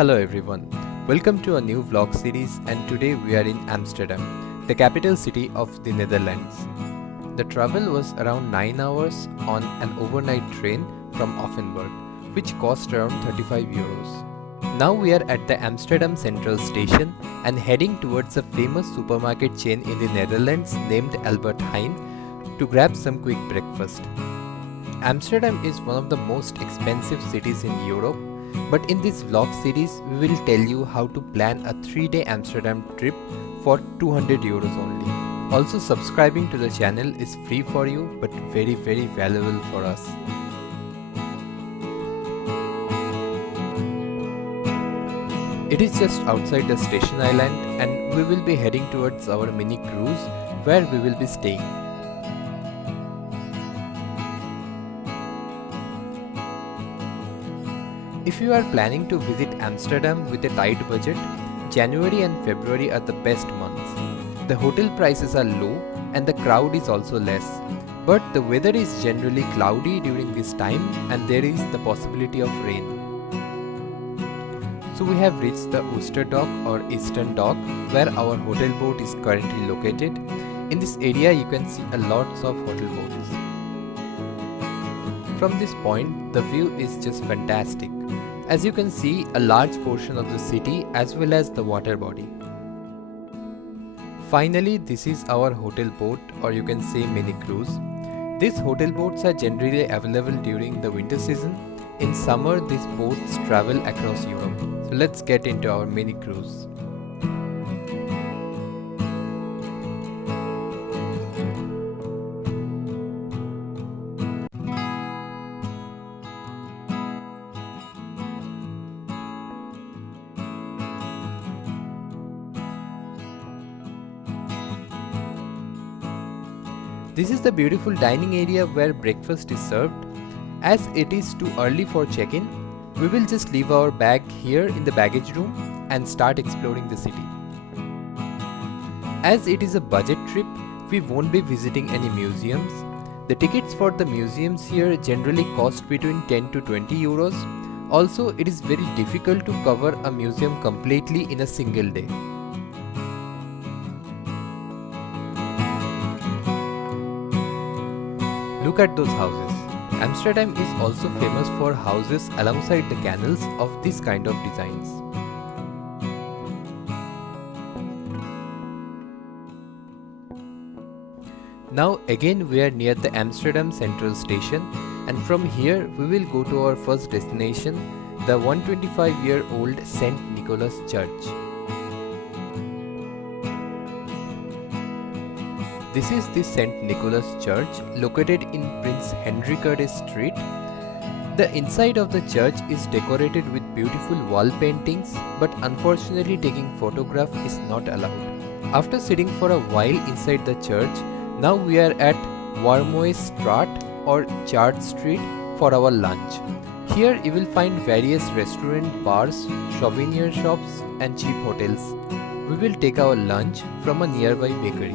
Hello everyone, welcome to a new vlog series, and today we are in Amsterdam, the capital city of the Netherlands. The travel was around 9 hours on an overnight train from Offenburg, which cost around 35 euros. Now we are at the Amsterdam Central Station and heading towards a famous supermarket chain in the Netherlands named Albert Heijn to grab some quick breakfast. Amsterdam is one of the most expensive cities in Europe, but in this vlog series we will tell you how to plan a 3-day Amsterdam trip for 200 euros only. Also, subscribing to the channel is free for you but very valuable for us. It is just outside the station island and we will be heading towards our mini cruise where we will be staying. If you are planning to visit Amsterdam with a tight budget, January and February are the best months. The hotel prices are low and the crowd is also less, but the weather is generally cloudy during this time and there is the possibility of rain. So we have reached the Oosterdok or Eastern Dock where our hotel boat is currently located. In this area you can see a lots of hotel boats. From this point, the view is just fantastic. As you can see, a large portion of the city as well as the water body. Finally, this is our hotel boat, or you can say mini cruise. These hotel boats are generally available during the winter season. In summer, these boats travel across Europe. So let's get into our mini cruise. This is the beautiful dining area where breakfast is served. As it is too early for check-in, we will just leave our bag here in the baggage room and start exploring the city. As it is a budget trip, we won't be visiting any museums. The tickets for the museums here generally cost between 10 to 20 euros. Also, it is very difficult to cover a museum completely in a single day. Look at those houses. Amsterdam is also famous for houses alongside the canals of this kind of designs. Now again we are near the Amsterdam Central Station, and from here we will go to our first destination, the 125-year-old St. Nicholas Church. This is the St. Nicholas Church located in Prince Hendrikkade Street. The inside of the church is decorated with beautiful wall paintings, but unfortunately taking photograph is not allowed. After sitting for a while inside the church, now we are at Warmoestraat or Church Street for our lunch. Here you will find various restaurants, bars, souvenir shops and cheap hotels. We will take our lunch from a nearby bakery.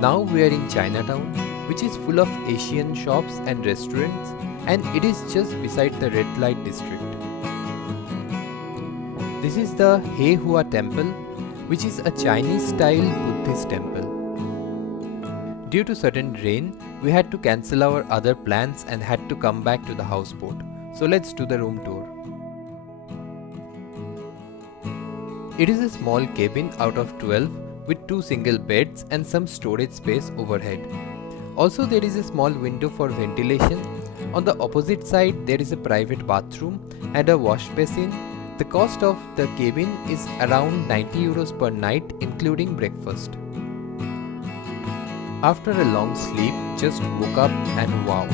Now we are in Chinatown, which is full of Asian shops and restaurants, and it is just beside the red light district. This is the He Hua Temple, which is a Chinese style Buddhist temple. Due to sudden rain, we had to cancel our other plans and had to come back to the houseboat. So let's do the room tour. It is a small cabin out of 12 with 2 single beds and some storage space overhead. Also, there is a small window for ventilation. On the opposite side, there is a private bathroom and a wash basin. The cost of the cabin is around 90 euros per night, including breakfast. After a long sleep, just woke up and wow,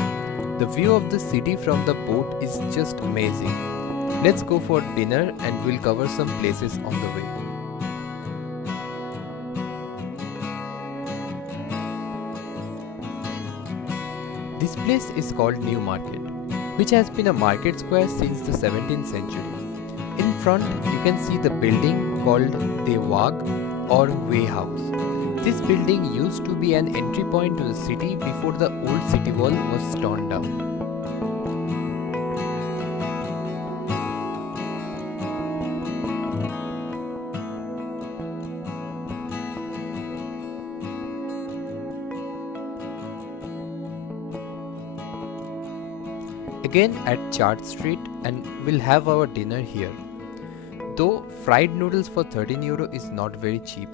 the view of the city from the boat is just amazing. Let's go for dinner and we'll cover some places on the way. This place is called New Market, which has been a market square since the 17th century. In front, you can see the building called the Waag or Way House. This building used to be an entry point to the city before the old city wall was torn down. again at Chart Street, and we'll have our dinner here. Though fried noodles for 13 euro is not very cheap,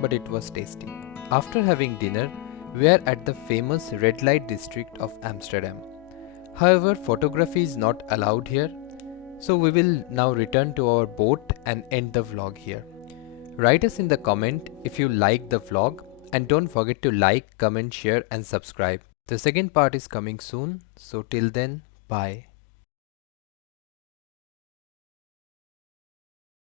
but it was tasty. After having dinner, we are at the famous red light district of Amsterdam. However, photography is not allowed here, so we will now return to our boat and end the vlog here. Write us in the comment if you like the vlog, and don't forget to like, comment, share and subscribe. The second part is coming soon, so till then, bye.